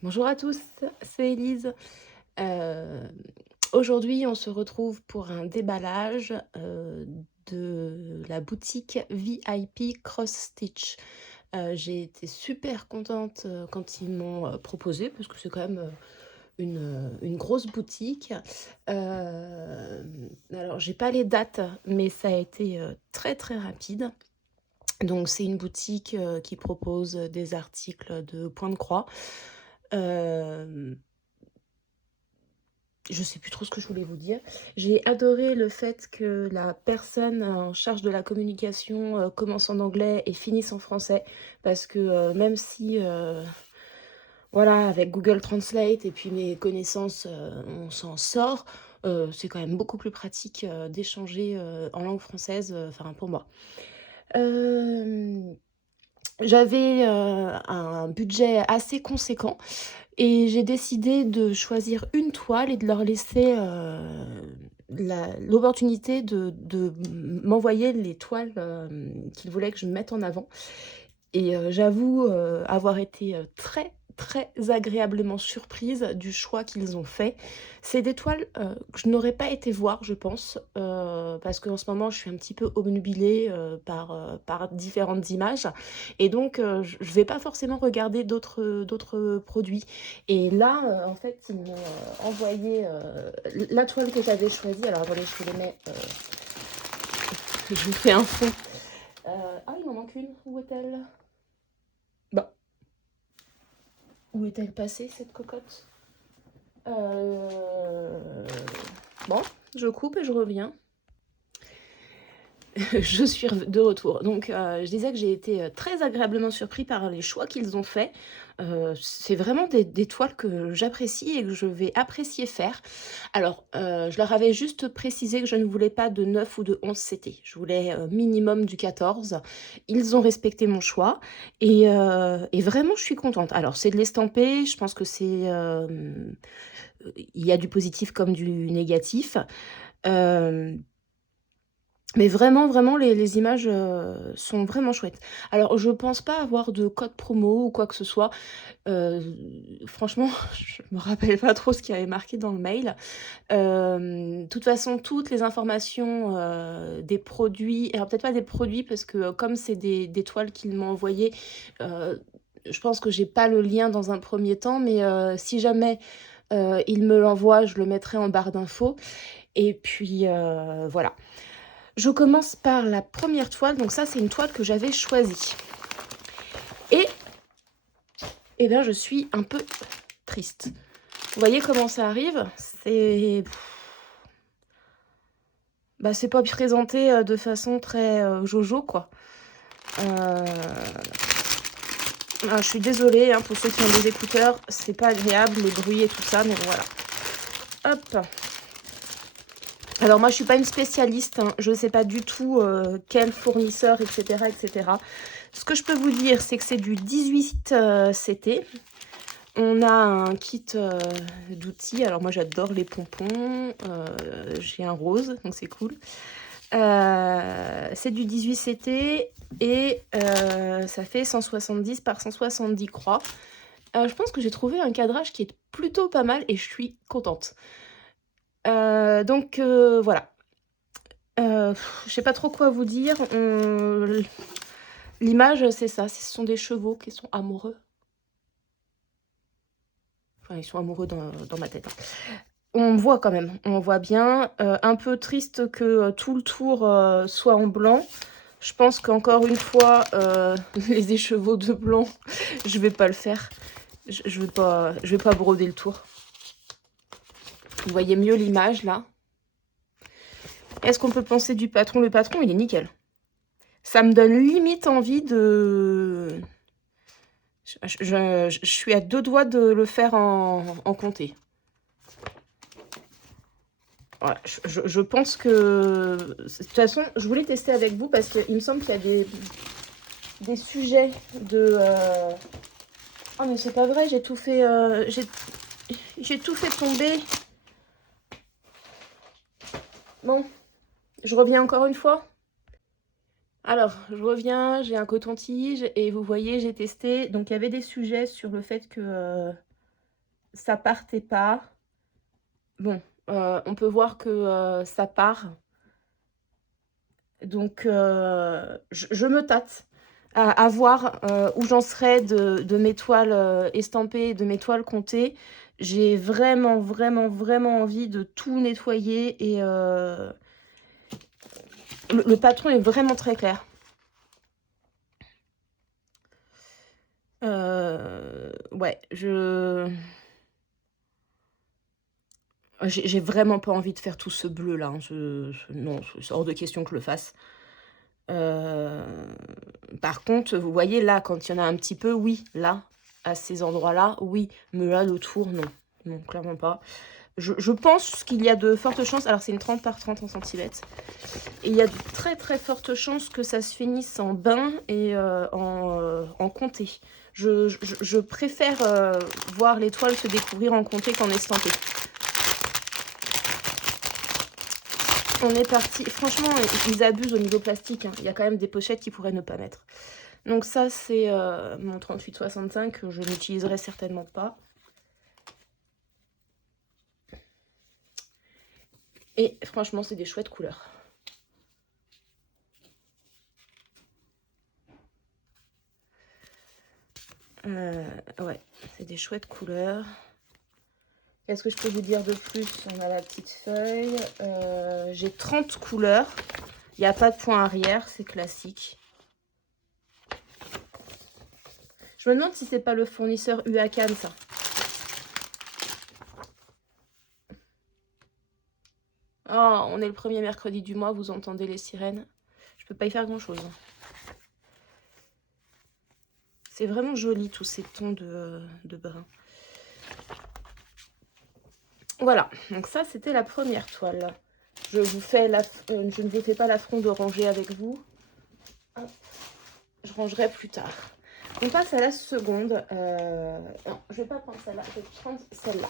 Bonjour à tous, c'est Elise. Heu, Aujourd'hui, on se retrouve pour un déballage, de la boutique VIP Cross Stitch. J'ai été super contente, quand ils m'ont, proposé parce que c'est quand même, une grosse boutique. Alors j'ai pas les dates, mais ça a été, très, très rapide. Donc c'est une boutique, qui propose, des articles de pointe de croix. Hem Je sais plus trop ce que je voulais vous dire. J'ai adoré le fait que la personne en charge de la communication, commence en anglais et finisse en français parce que, même si, voilà, avec Google Translate et puis mes connaissances, on s'en sort, c'est quand même beaucoup plus pratique, d'échanger, en langue française, enfin pour moi. Hem, J'avais, un budget assez conséquent et j'ai décidé de choisir une toile et de leur laisser, l'opportunité de m'envoyer les toiles, qu'ils voulaient que je mette en avant. Et j'avoue, avoir été, très, très agréablement surprise du choix qu'ils ont fait. C'est des toiles, que je n'aurais pas été voir, je pense, parce qu'en ce moment, je suis un petit peu obnubilée, par différentes images et donc je vais pas forcément regarder d'autres produits et là, en fait, ils m'ont, envoyé, la toile que j'avais choisie. Alors attendez, je vous les mets, je vous fais un fond. Ah, il m'en manque une. Où est-elle? Bah, où est-elle passée, cette cocotte? Bon, je coupe et je reviens. Je suis de retour. Donc, je disais que j'ai été, très agréablement surpris par les choix qu'ils ont faits. C'est vraiment des toiles que j'apprécie et que je vais apprécier faire. Alors, je leur avais juste précisé que je ne voulais pas de 9 ou de 11 CT. Je voulais, minimum du 14. Ils ont respecté mon choix et vraiment je suis contente. Alors c'est de l'estampé, je pense que il y a du positif comme du négatif. Hem Mais vraiment, vraiment, les images, sont vraiment chouettes. Alors, je pense pas avoir de code promo ou quoi que ce soit. Heu, Franchement, je me rappelle pas trop ce qu'il y avait marqué dans le mail. De toute façon, toutes les informations, des produits, alors peut-être pas des produits parce que, comme c'est des toiles qu'ils m'ont envoyées, heu, je pense que j'ai pas le lien dans un premier temps, mais si jamais, ils me l'envoient, je le mettrai en barre d'infos et puis, voilà. Je commence par la première toile, donc ça, c'est une toile que j'avais choisie et bien, je suis un peu triste. Vous voyez comment ça arrive? C'est pas présenté, de façon très, jojo, quoi. Heu, Je suis désolée, hein, pour ceux qui ont des écouteurs, c'est pas agréable, les bruits et tout ça, mais voilà. Hop! Alors moi, je suis pas une spécialiste, hein, je sais pas du tout, quel fournisseur et cetera et cetera. Ce que je peux vous dire, c'est que c'est du 18, CT. On a un kit, d'outils. Alors moi, j'adore les pompons, j'ai un rose, donc c'est cool. C'est du 18 CT et ça fait 170 par 170 croix. Je pense que j'ai trouvé un cadrage qui est plutôt pas mal et je suis contente. Donc voilà. Je sais pas trop quoi vous dire. L'image, c'est ça, ce sont des chevaux qui sont amoureux. Enfin, ils sont amoureux dans ma tête, hein. On voit quand même, on voit bien. Un peu triste que, tout le tour, soit en blanc. Je pense qu'encore une fois, les écheveaux de blanc, je vais pas le faire. Je vais pas broder le tour. Vous voyez mieux l'image, là? Est-ce qu'on peut penser du patron? Le patron, il est nickel. Ça me donne limite envie de... Je suis à 2 doigts de le faire en comté. Ouais, je pense que... De toute façon, je voulais tester avec vous parce qu'il me semble qu'il y a des sujets de... Oh mais c'est pas vrai, j'ai tout fait... j'ai tout fait tomber. Bon, je reviens encore une fois. Alors, je reviens, j'ai un coton-tige et vous voyez, j'ai testé. Donc, il y avait des sujets sur le fait que ça partait pas. Bon, on peut voir que ça part. Donc, je me tâte à voir où j'en serai de mes toiles estampées, de mes toiles comptées. J'ai vraiment, vraiment, vraiment envie de tout nettoyer et le patron est vraiment très clair. Ouais, j'ai vraiment pas envie de faire tout ce bleu là, hein. Non, c'est hors de question que je le fasse. Par contre, vous voyez là, quand il y en a un petit peu, oui, là, à ces endroits-là, oui, mais là, l'autour, non. Non, clairement pas. Je pense qu'il y a de fortes chances, alors c'est une 30 par 30 en centimètres, et il y a de très très fortes chances que ça se finisse en bain et en comté. Je préfère voir les toiles se découvrir en comté qu'en estampé. On est parti. Franchement, ils abusent au niveau plastique, hein. Il y a quand même des pochettes qu'ils pourraient ne pas mettre. Donc ça, c'est mon 38-65 que je n'utiliserai certainement pas. Et franchement, c'est des chouettes couleurs. Ouais, c'est des chouettes couleurs. Qu'est-ce que je peux vous dire de plus? On a la petite feuille. J'ai 30 couleurs. Il n'y a pas de point arrière, c'est classique. Je me demande si c'est pas le fournisseur UACAN, ça. Oh, on est le premier mercredi du mois, vous entendez les sirènes. Je peux pas y faire grand-chose. C'est vraiment joli, tous ces tons de brun. Voilà, donc ça, c'était la première toile. Je ne vous fais pas l'affront de ranger avec vous. Hop. Je rangerai plus tard. On passe à la seconde. Non, je ne vais pas prendre celle-là, je vais prendre celle-là.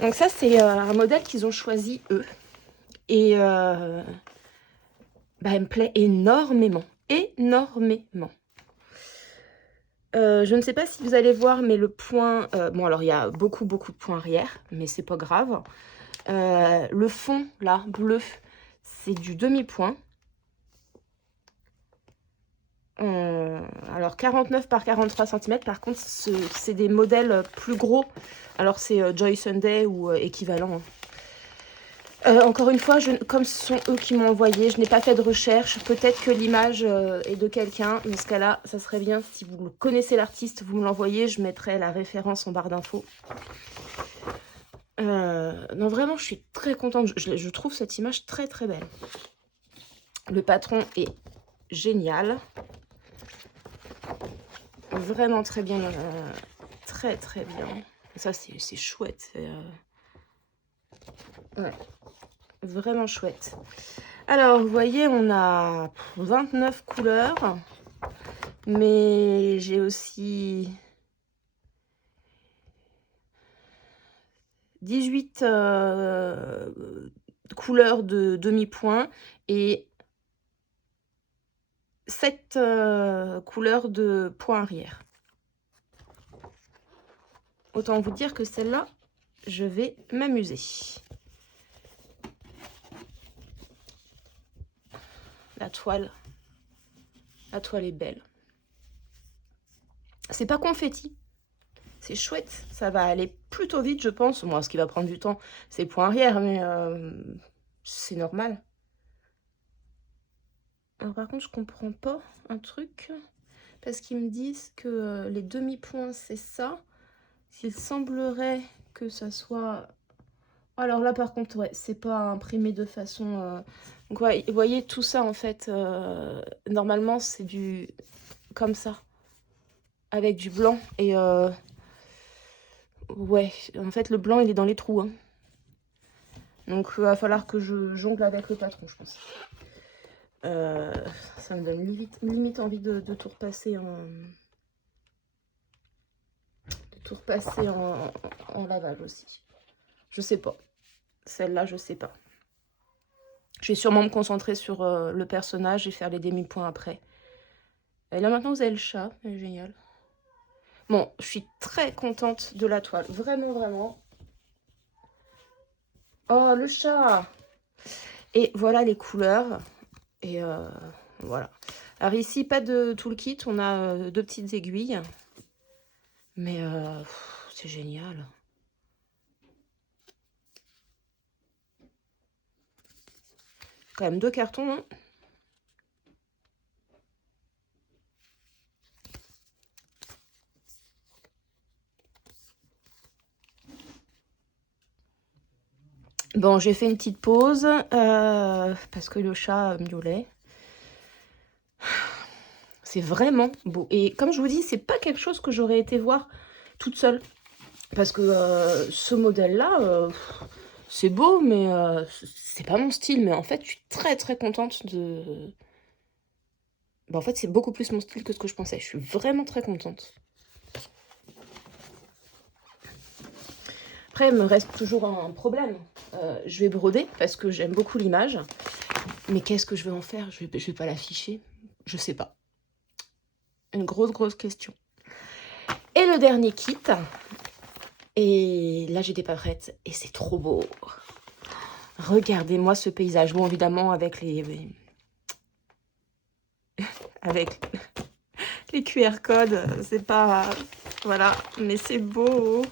Donc ça, c'est un modèle qu'ils ont choisi, eux. Et elle me plaît énormément. Énormément. Je ne sais pas si vous allez voir, mais le point... bon, alors, il y a beaucoup, beaucoup de points arrière, mais c'est pas grave. Le fond, là, bleu, c'est du demi-point. Alors, 49 par 43 cm. Par contre, c'est des modèles plus gros. Alors, c'est Joy Sunday ou équivalent. Encore une fois, comme ce sont eux qui m'ont envoyé, je n'ai pas fait de recherche. Peut-être que l'image est de quelqu'un. Dans ce cas-là, ça serait bien si vous connaissez l'artiste, vous me l'envoyez. Je mettrai la référence en barre d'infos. Non, vraiment, je suis très contente. Je trouve cette image très, très belle. Le patron est génial. Vraiment très bien. Très, très bien. Ça, c'est chouette. Ouais. Vraiment chouette. Alors, vous voyez, on a 29 couleurs. Mais j'ai aussi 18 couleurs de demi-point et 7 couleurs de point arrière. Autant vous dire que celle-là, je vais m'amuser. La toile est belle. C'est pas confetti. C'est chouette. Ça va aller plutôt vite, je pense. Moi, ce qui va prendre du temps, c'est point arrière, mais c'est normal. Alors, par contre, je comprends pas un truc. Parce qu'ils me disent que les demi-points, c'est ça. S'il semblerait que ça soit... Alors là, par contre, ouais, c'est pas imprimé de façon... Donc, ouais, vous voyez, tout ça, en fait, normalement, c'est du... comme ça. Avec du blanc. Et ouais, en fait, le blanc, il est dans les trous. Hein. Donc, il va falloir que je jongle avec le patron, je pense. Ça me donne limite envie de tout repasser en... tout repasser en lavage aussi. Je sais pas. Celle-là, je sais pas. Je vais sûrement me concentrer sur le personnage et faire les demi-points après. Et là, maintenant, vous avez le chat. C'est génial. Bon, je suis très contente de la toile. Vraiment, vraiment. Oh, le chat! Et voilà les couleurs. Et voilà. Alors ici, pas de tout le kit. On a 2 petites aiguilles. Mais c'est génial. Quand même 2 cartons, hein. Bon, j'ai fait une petite pause parce que le chat miaulait. C'est vraiment beau. Et comme je vous dis, c'est pas quelque chose que j'aurais été voir toute seule. Parce que ce modèle-là, c'est beau, mais c'est pas mon style. Mais en fait, je suis très très contente de... Bah, en fait, c'est beaucoup plus mon style que ce que je pensais. Je suis vraiment très contente. Après, il me reste toujours un problème. Je vais broder parce que j'aime beaucoup l'image. Mais qu'est-ce que je vais en faire? Je vais pas l'afficher. Je sais pas. Une grosse question. Et le dernier kit. Et là, j'étais pas prête. Et c'est trop beau. Regardez-moi ce paysage. Bon, évidemment, avec avec les QR codes, c'est pas... Voilà, mais c'est beau.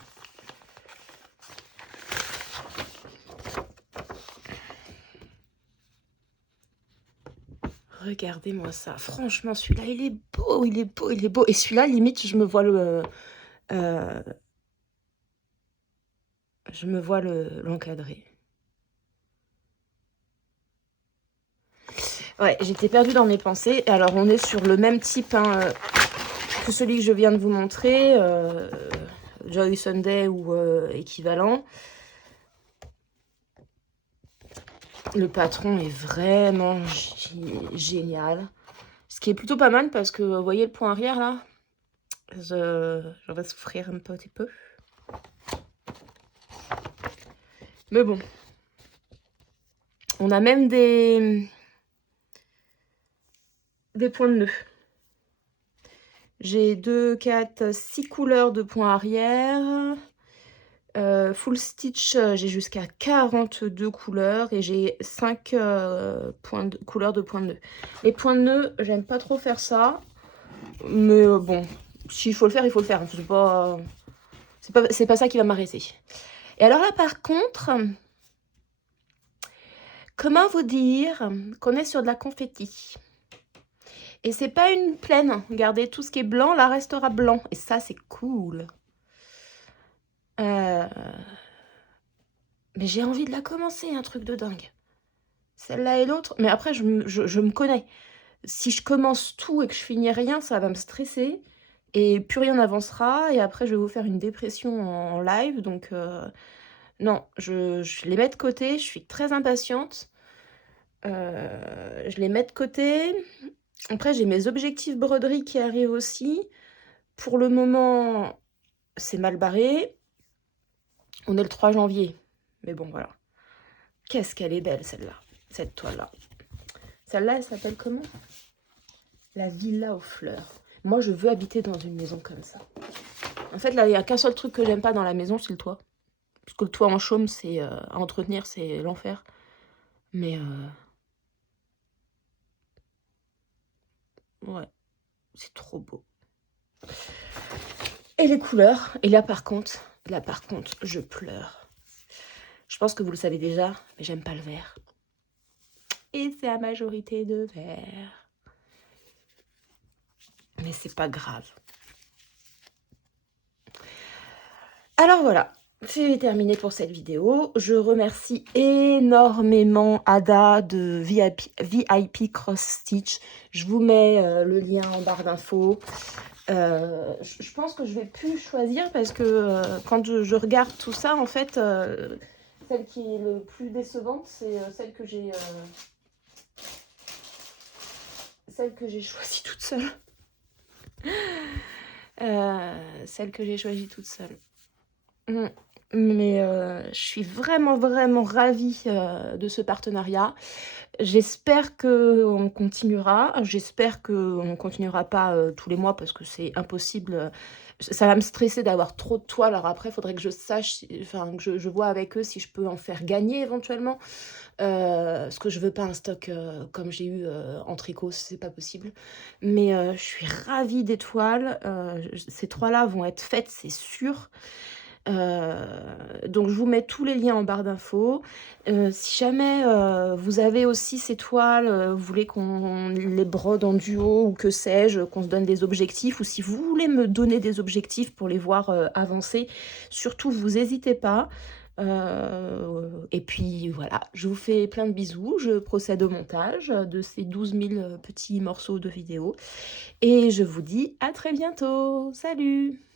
Regardez-moi ça. Franchement, celui-là, il est beau, il est beau, il est beau. Et celui-là, limite, je me vois l'encadrer. Ouais, j'étais perdue dans mes pensées. Alors, on est sur le même type que celui que je viens de vous montrer, Joy Sunday ou équivalent. Le patron est vraiment génial. Ce qui est plutôt pas mal parce que, vous voyez le point arrière là? Je vais souffrir un petit peu. Mais bon. On a même des points de nœud. J'ai 2, 4, 6 couleurs de points arrière. Full stitch, j'ai jusqu'à 42 couleurs et j'ai 5 couleurs de points de nœud. Les points de nœud, j'aime pas trop faire ça. Mais bon, s'il faut le faire, il faut le faire. C'est pas ça qui va m'arrêter. Et alors là, par contre, comment vous dire qu'on est sur de la confetti? Et c'est pas une plaine. Regardez, tout ce qui est blanc, là, restera blanc. Et ça, c'est cool. Mais j'ai envie de la commencer, un truc de dingue. Celle-là et l'autre. Mais après, je me connais. Si je commence tout et que je finis rien, ça va me stresser. Et plus rien n'avancera. Et après, je vais vous faire une dépression en live. Donc, non, je les mets de côté. Je suis très impatiente. Je les mets de côté. Après, j'ai mes objectifs broderie qui arrivent aussi. Pour le moment, c'est mal barré. On est le 3 janvier. Mais bon, voilà. Qu'est-ce qu'elle est belle, celle-là. Cette toile-là. Celle-là, elle s'appelle comment? La villa aux fleurs. Moi, je veux habiter dans une maison comme ça. En fait, là, il n'y a qu'un seul truc que j'aime pas dans la maison, c'est le toit. Parce que le toit en chaume, c'est à entretenir, c'est l'enfer. Mais, ouais, c'est trop beau. Et les couleurs. Et là, par contre, je pleure. Je pense que vous le savez déjà, mais j'aime pas le vert. Et c'est la majorité de vert. Mais c'est pas grave. Alors voilà, c'est terminé pour cette vidéo. Je remercie énormément Ada de VIP Cross Stitch. Je vous mets le lien en barre d'infos. Je pense que je vais plus choisir parce que quand je regarde tout ça, en fait, celle qui est le plus décevante, c'est celle que j'ai choisie toute seule. Celle que j'ai choisie toute seule. Mais je suis vraiment ravie de ce partenariat. J'espère qu'on continuera. J'espère qu'on ne continuera pas, tous les mois parce que c'est impossible, ça va me stresser d'avoir trop de toiles. Alors après, il faudrait que je sache si enfin, que je vois avec eux si je peux en faire gagner éventuellement. Parce que je veux pas un stock, comme j'ai eu, en tricot, c'est pas possible. Mais, je suis ravie des toiles, j ces 3 là vont être faites, c'est sûr. Donc je vous mets tous les liens en barre d'infos. Si jamais, vous avez aussi ces toiles, vous voulez qu'on les brode en duo ou que sais-je, qu'on se donne des objectifs ou si vous voulez me donner des objectifs pour les voir, avancer, surtout vous hésitez pas. Et puis voilà, je vous fais plein de bisous. Je procède au montage, de ces 12 000 petits morceaux de vidéo et je vous dis à très bientôt. Salut!